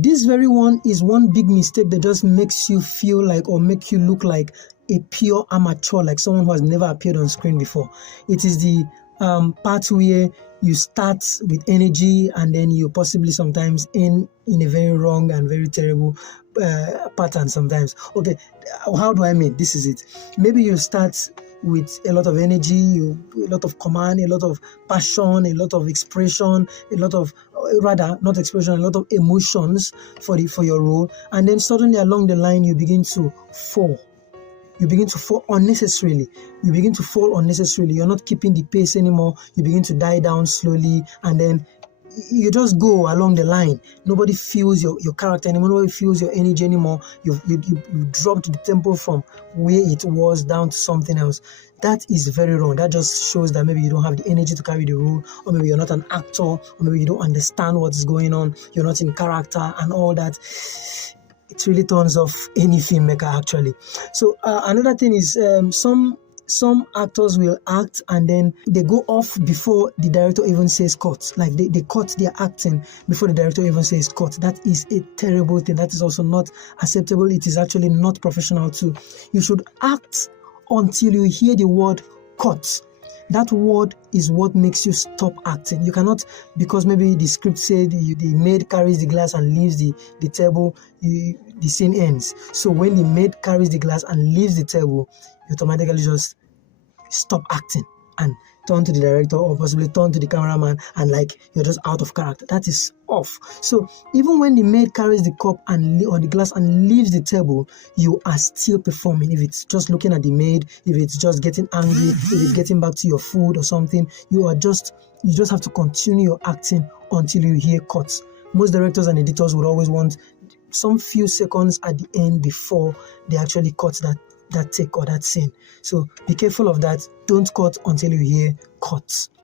This very one is one big mistake that just makes you feel like, or make you look like a pure amateur, like someone who has never appeared on screen before. It is the part where you start with energy and then you possibly sometimes end in a very wrong and very terrible pattern sometimes. Okay, how do I mean? This is it. Maybe you start with a lot of energy, a lot of command, a lot of passion, a lot of expression, a lot of not expression, a lot of emotions for your role, and then suddenly along the line you begin to fall. You begin to fall unnecessarily. You're not keeping the pace anymore. You begin to die down slowly, and then you just go along the line. Nobody feels your character anymore. Nobody feels your energy anymore. You've dropped the tempo from where it was down to something else. That is very wrong. That just shows that maybe you don't have the energy to carry the role, or maybe you're not an actor, or maybe you don't understand what is going on. You're not in character and all that. It really turns off any filmmaker actually. So another thing is some actors will act and then they go off before the director even says cut. Like they cut their acting before the director even says cut. That is a terrible thing. That is also not acceptable. It is actually not professional too. You should act until you hear the word cut. That word is what makes you stop acting. You cannot, because maybe the script said the maid carries the glass and leaves the table, the scene ends. So when the maid carries the glass and leaves the table, you automatically just stop acting and turn to the director or possibly turn to the cameraman and like you're just out of character. That is off. So even when the maid carries the cup or the glass and leaves the table, you are still performing. If it's just looking at the maid, if it's just getting angry, if it's getting back to your food or something, you just have to continue your acting until you hear cuts. Most directors and editors would always want some few seconds at the end before they actually cut that take or that scene. So be careful of that. Don't cut until you hear cuts.